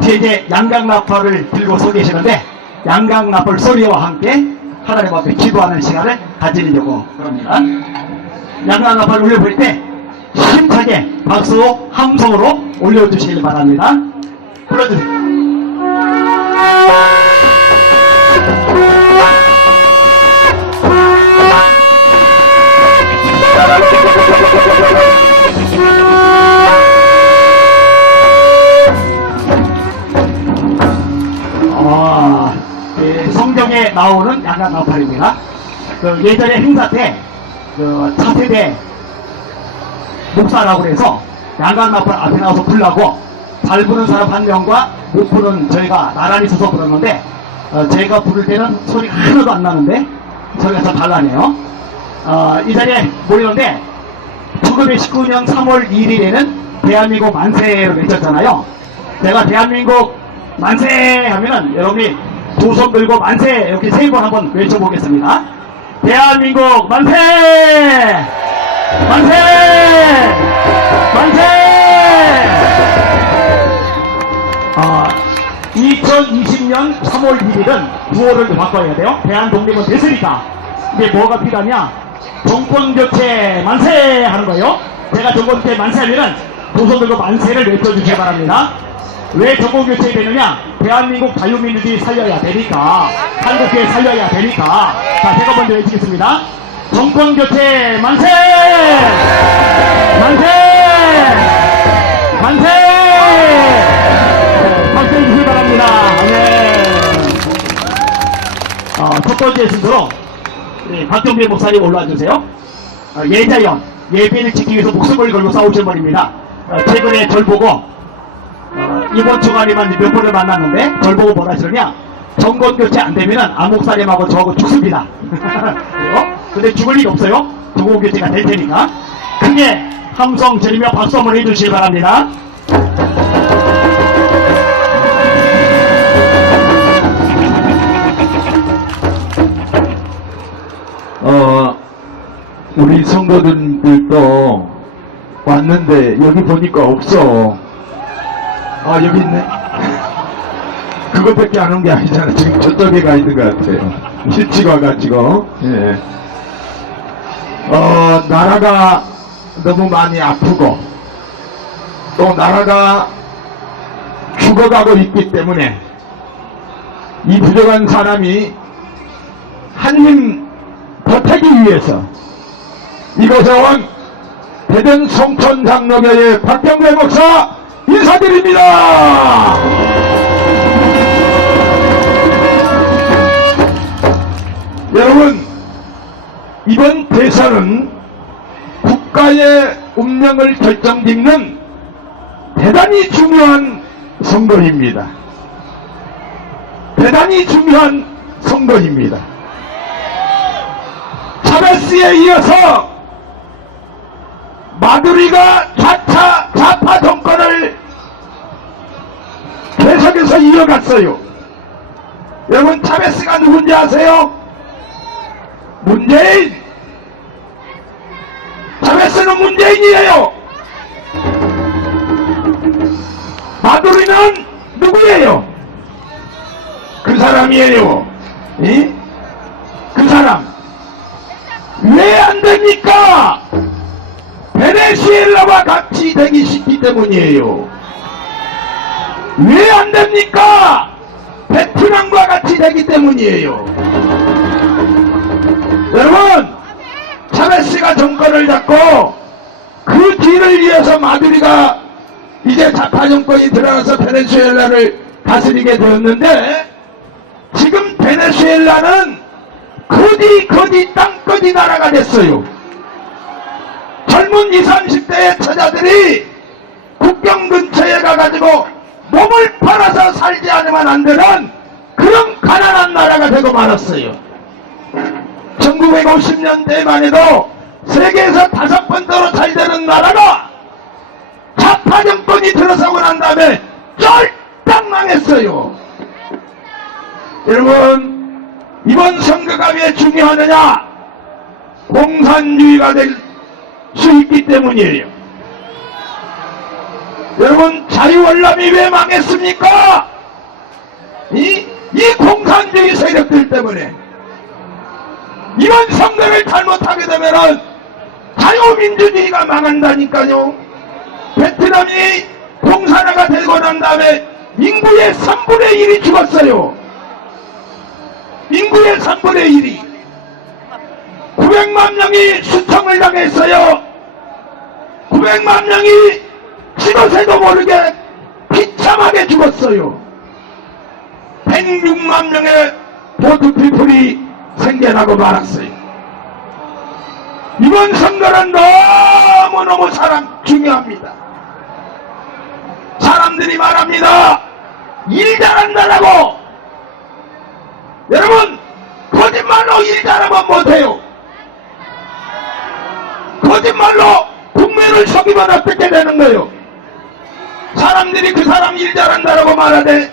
뒤에 이제 양강나팔을 들고 서 계시는데 양강나팔 소리와 함께 하나님 앞에 기도하는 시간을 가지려고 그럽니다. 양강나팔 울려볼 때 힘차게 박수 함성으로 올려주시길 바랍니다. 불러주세요. 성경에 나오는 양강나팔입니다. 예전에 행사 때 차세대 목사라고 해서 양강나팔 앞에 나와서 불라고 잘 부는 사람 한 명과 못 부는 저희가 나란히 서서 불었는데 제가 부를 때는 소리가 하나도 안 나는데 소리가 더 달라네요. 이 자리에 모이는데 1919년 3월 1일에는 대한민국 만세를 외쳤잖아요. 제가 대한민국 만세 하면은 여러분이 두 손 들고 만세 이렇게 세 번 한번 외쳐보겠습니다. 대한민국 만세! 만세! 만세! 2020년 3월 1일은 구호를 바꿔야 돼요. 대한독립은 됐으니까. 이게 뭐가 필요하냐? 정권교체 만세 하는 거예요. 제가 정권교체 만세 하면은 두 손 들고 만세를 외쳐주시기 바랍니다. 왜 정권교체가 되느냐? 대한민국 자유민주주의 살려야 되니까, 한국교회 살려야 되니까. 자, 제가 먼저 외치겠습니다. 정권교체 만세! 만세! 만세! 박수 해주시기 바랍니다. 네. 첫 번째 순서로 박정빈 목사님 올라와주세요. 예자연, 예배를 지키기 위해서 목숨을 걸고 싸우신 분입니다. 최근에 절 보고 이번 주간에만 몇 번을 만났는데 절 보고 뭐라 하시느냐? 정권교체 안 되면은 안목사님하고 저하고 죽습니다. 근데 죽을 일 없어요. 정권교체가 될 테니까. 크게 함성 지르며 박수 한번 해주시기 바랍니다. 우리 성도들도 왔는데 여기 보니까 없어. 여기 있네. 그것밖에 안 온 게 아니잖아. 지금 저쪽에 가 있는 것 같아요. 일찍 와가지고. 예. 나라가 너무 많이 아프고 또 나라가 죽어가고 있기 때문에 이 부족한 사람이 한힘 버티기 위해서 이곳에 온 대전 송천장로교회 박경래 목사 인사드립니다. 여러분, 이번 대선은 국가의 운명을 결정짓는 대단히 중요한 선거입니다. 대단히 중요한 선거입니다. 차베스에 이어서 마두리가 좌파 정권을 계속해서 이어갔어요. 여러분, 차베스가 누군지 아세요? 문재인! 차베스는 문재인이에요. 마두리는 누구예요? 그 사람이에요. 그 사람. 왜 안 됩니까? 베네수엘라와 같이 되기 쉽기 때문이에요. 왜 안 됩니까? 베트남과 같이 되기 때문이에요. 여러분, 차베스가 정권을 잡고 그 뒤를 이어서 마두리가 이제 좌파 정권이 들어가서 베네수엘라를 다스리게 되었는데, 지금 베네수엘라는 거지 땅거지 나라가 됐어요. 젊은 20, 30대의 처자들이 국경 근처에 가가지고 몸을 팔아서 살지 않으면 안 되는 그런 가난한 나라가 되고 말았어요. 1950년대만 해도 세계에서 5번째로 잘 되는 나라가 좌파 정권이 들어서고 난 다음에 쫄딱 망했어요. 여러분, 이번 선거가 왜 중요하느냐? 공산주의가 될 수 있기 때문이에요. 여러분, 자유월남이 왜 망했습니까? 이 공산주의 세력들 때문에. 이번 선거를 잘못하게 되면은 자유민주주의가 망한다니까요. 베트남이 공산화가 되고 난 다음에 인구의 3분의 1이 죽었어요. 인구의 3분의 1이. 900만 명이 수청을 당했어요. 900만 명이 지도새도 모르게 비참하게 죽었어요. 106만 명의 보트피플이 생겨나고 말았어요. 이번 선거는 너무너무 중요합니다. 사람들이 말합니다. 일 잘한다라고. 여러분, 거짓말로 일 잘하면 못해요. 거짓말로 국민을 속이면 어떻게 되는 거예요? 사람들이 그 사람 일 잘한다라고 말하되,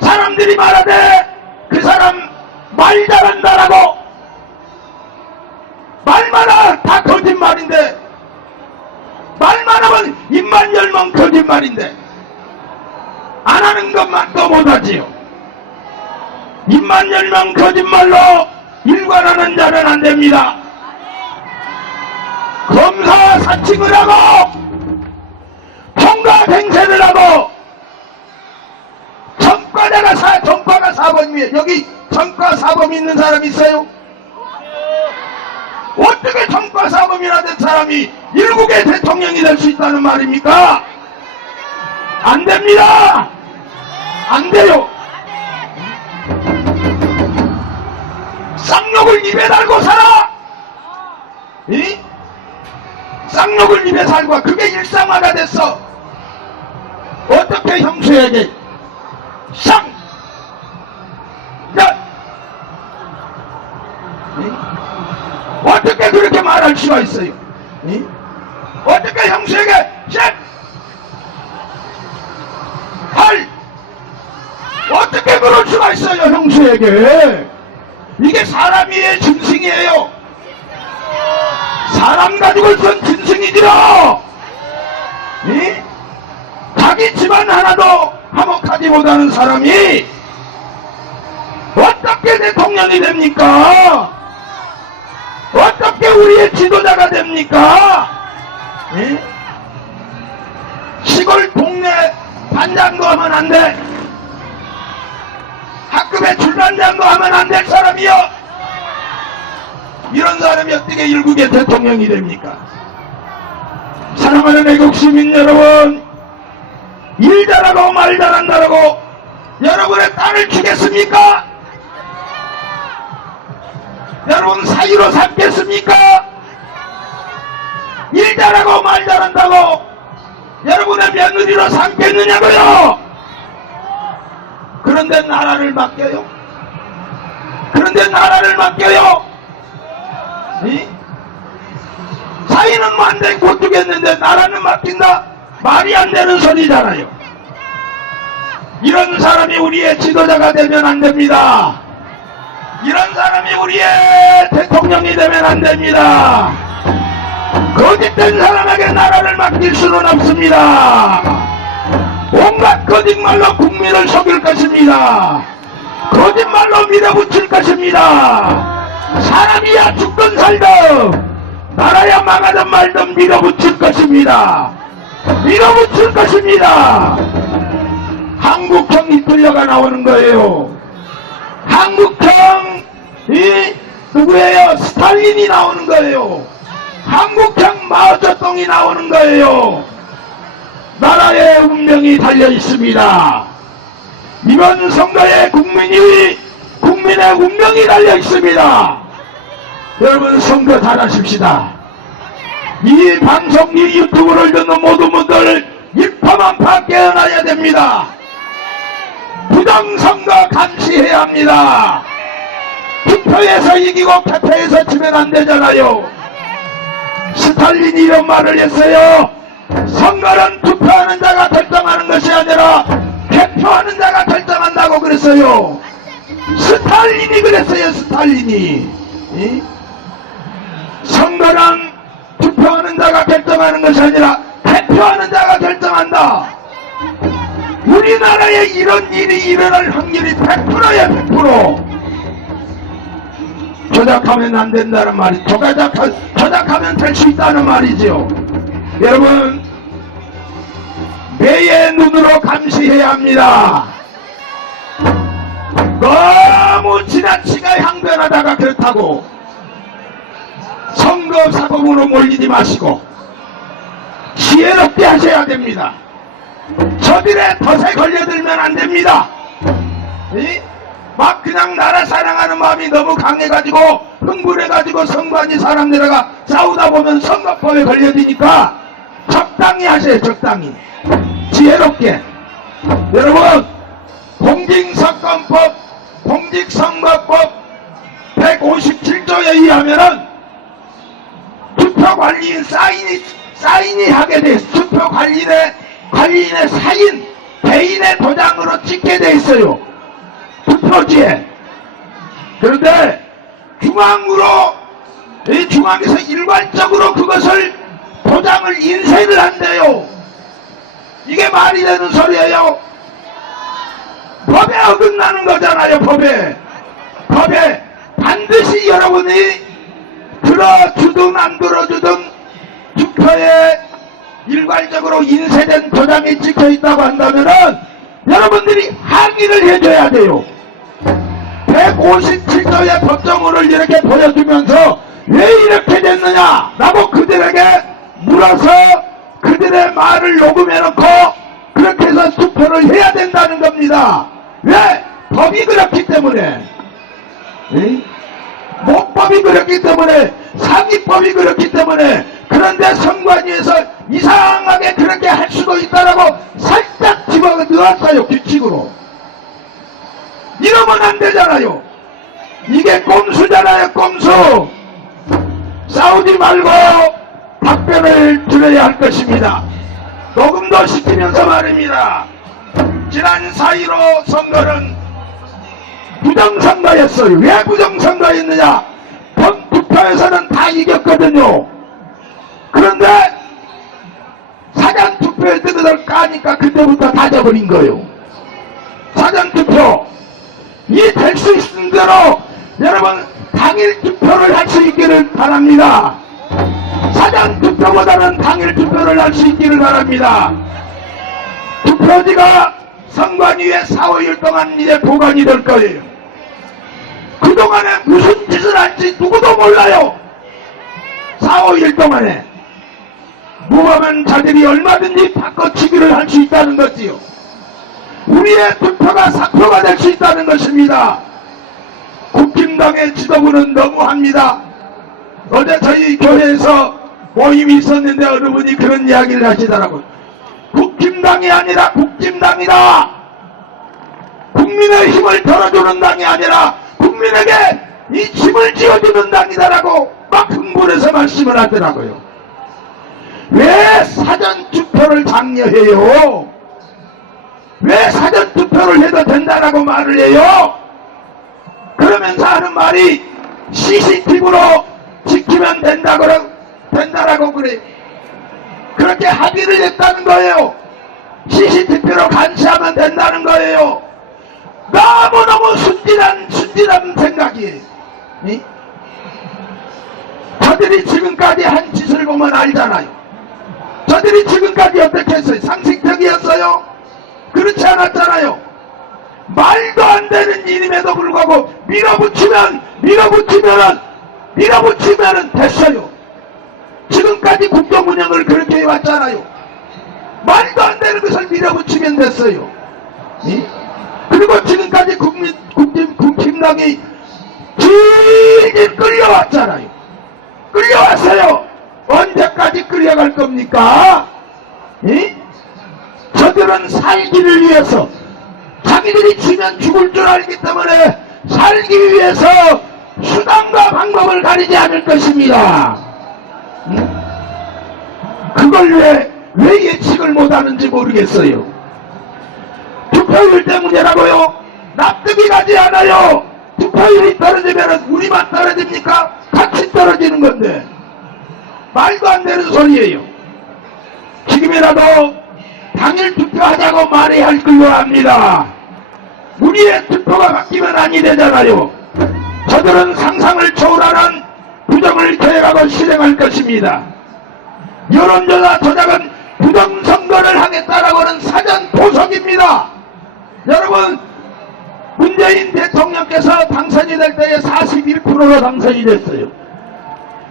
사람들이 말하되 그 사람 말 잘한다라고. 말만 하면 다 거짓말인데, 말만 하면 입만 열면 거짓말인데, 안 하는 것만 또 못하지요. 입만 열면 거짓말로 일관하는 자는 안 됩니다. 검사 사칭을 하고 통과 갱세를 하고 전과가 4번이에요. 여기 전과 4범 있는 사람 있어요? 어떻게 전과 4범이나 된 사람이 일국의 대통령이 될 수 있다는 말입니까? 안 됩니다. 안 돼요. 쌍욕을 입에 달고 살아. 이? 쌍욕을 입에 살고 그게 일상화가 됐어. 어떻게 형수에게 어떻게 그렇게 말할 수가 있어요? 어떻게 형수에게 어떻게 그럴 수가 있어요? 형수에게. 이게 사람의 짐승이에요. 사람 가지고선 짐승이지요. 자기 집안 하나도 화목하지 못하는 사람이 어떻게 대통령이 됩니까? 어떻게 우리의 지도자가 됩니까? 시골 동네 반장도 하면 안 돼. 학급의 줄반장도 하면 안 될 사람이요. 이런 사람이 어떻게 일국의 대통령이 됩니까? 사랑하는 애국 시민 여러분, 일 잘하고 말 잘한다라고 여러분의 딸을 주겠습니까? 여러분 사이로 삼겠습니까? 일 잘하고 말 잘한다고 여러분의 며느리로 삼겠느냐고요? 그런데 나라를 맡겨요? 그런데 나라를 맡겨요? 사이는 만대 못 주겠는데 나라는 맡긴다? 말이 안 되는 소리잖아요. 이런 사람이 우리의 지도자가 되면 안 됩니다. 이런 사람이 우리의 대통령이 되면 안 됩니다. 거짓된 사람에게 나라를 맡길 수는 없습니다. 온갖 거짓말로 국민을 속일 것입니다. 거짓말로 밀어붙일 것입니다. 사람이야 죽든 살든 나라야 망하든 말든 밀어붙일 것입니다. 밀어붙일 것입니다. 한국형 히틀러가 나오는 거예요. 한국형 누구예요? 스탈린이 나오는 거예요. 한국형 마오쩌둥이 나오는 거예요. 나라의 운명이 달려 있습니다. 이번 선거에 국민의 운명이 달려 있습니다. 여러분 선거 잘하십시다. 이 방송, 이 유튜브를 듣는 모든 분들 일파만파 깨어나야 됩니다. 부정선거 감시해야 합니다. 투표에서 이기고 개표에서 지면 안 되잖아요. 스탈린이 이런 말을 했어요. 선거는 투표하는 자가 결정하는 것이 아니라 개표하는 자가 결정한다고 그랬어요. 스탈린이 그랬어요. 스탈린이. 선거는 투표하는 자가 결정하는 것이 아니라 개표하는 자가 겁니다. 우리나라에 이런 일이 일어날 확률이 100%야, 100%. 조작하면 안 된다는 말이, 조작하면 될 수 있다는 말이죠. 여러분, 매의 눈으로 감시해야 합니다. 너무 지나치게 항변하다가 그렇다고 선거 사고으로 몰리지 마시고 지혜롭게 하셔야 됩니다. 저들의 덫에 걸려들면 안 됩니다. 막 그냥 나라 사랑하는 마음이 너무 강해가지고 흥분해가지고 선관위 사람들과 싸우다 보면 선거법에 걸려드니까 적당히 하세요. 적당히 지혜롭게. 여러분, 공직선거법 157조에 의하면은 투표관리인 사인이 하게 돼 있어요. 투표관리인의 사인, 개인의 도장으로 찍게 돼 있어요. 투표지에. 그런데 중앙에서 일괄적으로 그것을 도장을 인쇄를 한대요. 이게 말이 되는 소리예요. 법에 어긋나는 거잖아요. 법에 반드시 여러분이 들어주든 안 들어주든 투표에 일괄적으로 인쇄된 도장이 찍혀있다고 한다면은 여러분들이 항의를 해줘야 돼요. 157조의 법정문을 이렇게 보여주면서 왜 이렇게 됐느냐 라고 그들에게 물어서 그들의 말을 녹음해놓고 그렇게 해서 투표를 해야 된다는 겁니다. 왜? 법이 그렇기 때문에, 목법이 그렇기 때문에, 상위법이 그렇기 때문에. 그런데 선관위에서 이상하게 그렇게 할 수도 있다라고 살짝 집어넣었어요. 규칙으로. 이러면 안 되잖아요. 이게 꼼수잖아요. 꼼수. 싸우지 말고 답변을 드려야 할 것입니다. 녹음도 시키면서 말입니다. 지난 4.15 선거는 부정선거였어요. 왜 부정선거였느냐? 투표에서는 다 이겼거든요. 그런데 사전투표에 들어들 까니까 그때부터 다 져버린 거예요. 사전투표 이 될 수 있는 대로 여러분 당일 투표를 할 수 있기를 바랍니다. 사전투표보다는 당일 투표를 할 수 있기를 바랍니다. 투표지가 선관위에 4, 5일 동안 이제 보관이 될 거예요. 그동안에 무슨 짓을 할지 누구도 몰라요. 4, 5일 동안에 무법한 자들이 얼마든지 바꿔치기를 할 수 있다는 거지요. 우리의 투표가 사표가 될 수 있다는 것입니다. 국힘당의 지도부는 너무합니다. 어제 저희 교회에서 모임이 있었는데 어느 분이 그런 이야기를 하시더라고요. 국힘당이 아니라 국힘당이다. 국민의 힘을 덜어주는 당이 아니라 국민에게 이 힘을 쥐어주는 당이다라고 막 흥분해서 말씀을 하더라고요. 왜 사전투표를 장려해요? 왜 사전투표를 해도 된다라고 말을 해요? 그러면서 하는 말이 CCTV로 지키면 된다라고 그래. 그렇게 합의를 했다는 거예요. CCTV로 감시하면 된다는 거예요. 너무너무 순진한 생각이에요. 저들이 지금까지 한 짓을 보면 알잖아요. 저들이 지금까지 어떻게 했어요? 상식적이었어요? 그렇지 않았잖아요. 말도 안 되는 일임에도 불구하고 밀어붙이면은 됐어요. 지금까지 국정 운영을 그렇게 해왔잖아요. 말도 안 되는 것을 밀어붙이면 됐어요. 그리고 지금까지 국힘당이 길게 끌려왔잖아요. 끌려왔어요. 언제까지 끌려갈 겁니까? 저들은 살기를 위해서 자기들이 지면 죽을 줄 알기 때문에 살기 위해서 수단과 방법을 가리지 않을 것입니다. 그걸 왜 예측을 못하는지 모르겠어요. 투표율 때문이라고요? 납득이 가지 않아요. 투표율이 떨어지면 우리만 떨어집니까? 같이 떨어지는 건데 말도 안 되는 소리예요. 지금이라도 당일 투표하자고 말해야 할 걸로 압니다. 우리의 투표가 바뀌면 아니 되잖아요. 저들은 상상을 초월하는 부정을 계획하고 실행할 것입니다. 여론조사 조작은 부정선거를 하겠다라고 하는 사전 보석입니다. 여러분, 문재인 대통령께서 당선이 될 때에 41%로 당선이 됐어요.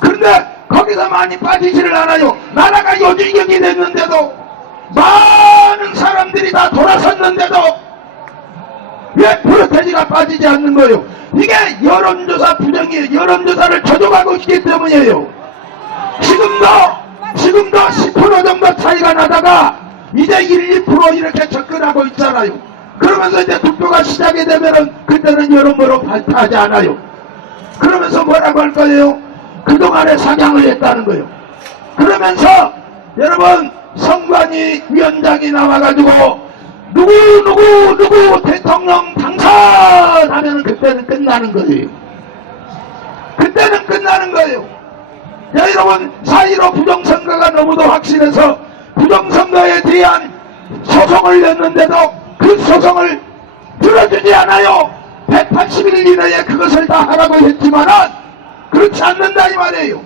그런데 거기서 많이 빠지지를 않아요. 나라가 요지경이 됐는데도, 많은 사람들이 다 돌아섰는데도 왜 프로테지가 빠지지 않는 거예요? 이게 여론조사 부정이에요. 여론조사를 조종하고 있기 때문이에요. 지금도 10% 정도 차이가 나다가 이제 1, 2% 이렇게 접근하고 있잖아요. 그러면서 이제 투표가 시작이 되면은 그때는 여론으로 발표하지 않아요. 그러면서 뭐라고 할 거예요? 그동안에 사냥을 했다는 거예요. 그러면서 여러분, 선관위 위원장이 나와가지고 누구 대통령 당선하면 그때는 끝나는 거예요. 그때는 끝나는 거예요. 야, 여러분, 4.15 부정선거가 너무도 확실해서 부정선거에 대한 소송을 냈는데도 그 소송을 들어주지 않아요. 180일 이내에 그것을 다 하라고 했지만은 그렇지 않는다 이 말이에요.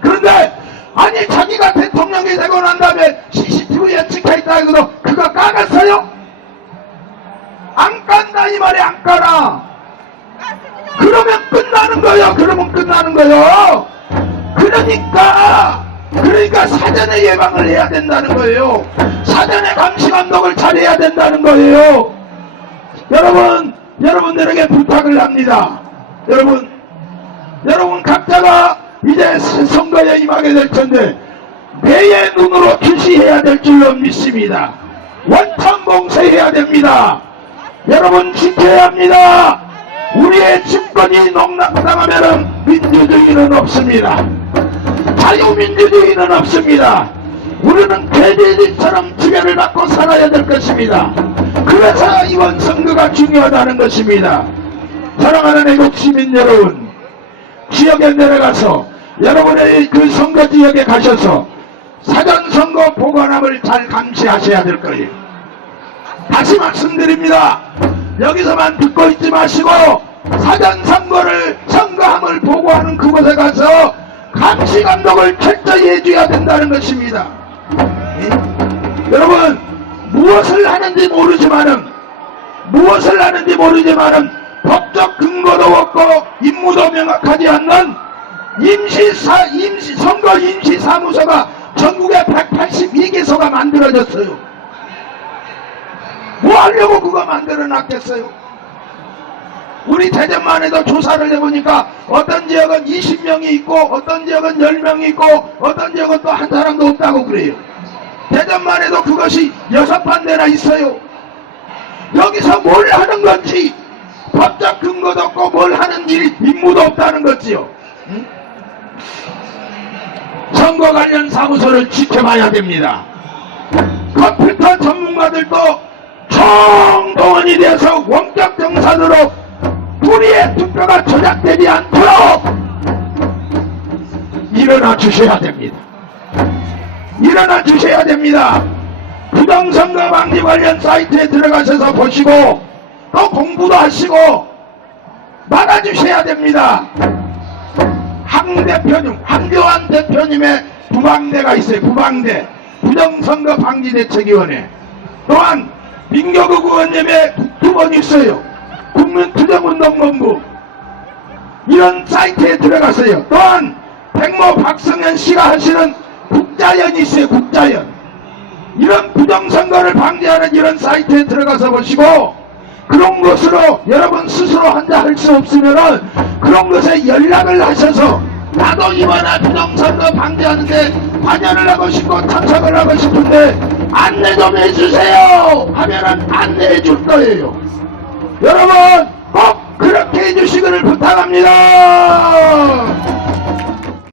그런데 아니, 자기가 대통령이 되고 난 다음에 CCTV에 찍혀있다 해도 그거 까갔어요? 안 깐다 이 말이야. 안 까라. 그러면 끝나는 거예요. 그러면 끝나는 거예요. 그러니까 사전에 예방을 해야 된다는 거예요. 사전에 감시 감독을 잘해야 된다는 거예요. 여러분들에게 부탁을 합니다. 여러분 각자가 이제 선거에 임하게 될 텐데 매의 눈으로 주시해야 될 줄로 믿습니다. 원천 봉쇄해야 됩니다. 여러분, 지켜야 합니다. 우리의 집권이 농락당하면 민주주의는 없습니다. 자유민주주의는 없습니다. 우리는 돼지처럼 지배를 받고 살아야 될 것입니다. 그래서 이번 선거가 중요하다는 것입니다. 사랑하는 애국 시민 여러분, 지역에 내려가서 여러분의 그 선거 지역에 가셔서 사전선거 보관함을 잘 감시하셔야 될 거예요. 다시 말씀드립니다. 여기서만 듣고 있지 마시고 선거함을 보고하는 그곳에 가서 감시 감독을 철저히 해줘야 된다는 것입니다. 여러분, 무엇을 하는지 모르지만은 법적 근거도 없고 임무도 명확하지 않는 선거 임시사무소가 전국에 182개소가 만들어졌어요. 뭐 하려고 그거 만들어 놨겠어요? 우리 대전만 해도 조사를 해보니까 어떤 지역은 20명이 있고 어떤 지역은 10명이 있고 어떤 지역은 또 한 사람도 없다고 그래요. 대전만 해도 그것이 6판대나 있어요. 여기서 뭘 하는 건지 법적 근거도 없고 뭘 하는 임무도 없다는 거지요. 응? 선거 관련 사무소를 지켜봐야 됩니다. 컴퓨터 전문가들도 총동원이 되어서 원격 정산으로 우리의 투표가 조작되지 않도록 일어나 주셔야 됩니다. 일어나 주셔야 됩니다. 부정선거 방지 관련 사이트에 들어가셔서 보시고 또 공부도 하시고 막아주셔야 됩니다. 황교안 대표님의 부방대가 있어요. 부방대, 부정선거 방지대책위원회. 또한 민교국 의원님의 국토본이 있어요. 국민투쟁운동본부. 이런 사이트에 들어가세요. 또한 백모 박성현 씨가 하시는 국자연이 있어요. 국자연. 이런 부정선거를 방지하는 이런 사이트에 들어가서 보시고 그런 것으로 여러분 스스로 혼자 할 수 없으면은 그런 것에 연락을 하셔서 나도 이번에 부정선거 방지하는데 관여를 하고 싶고 참석을 하고 싶은데 안내 좀 해주세요 하면은 안내해 줄 거예요. 여러분 꼭 그렇게 해주시기를 부탁합니다.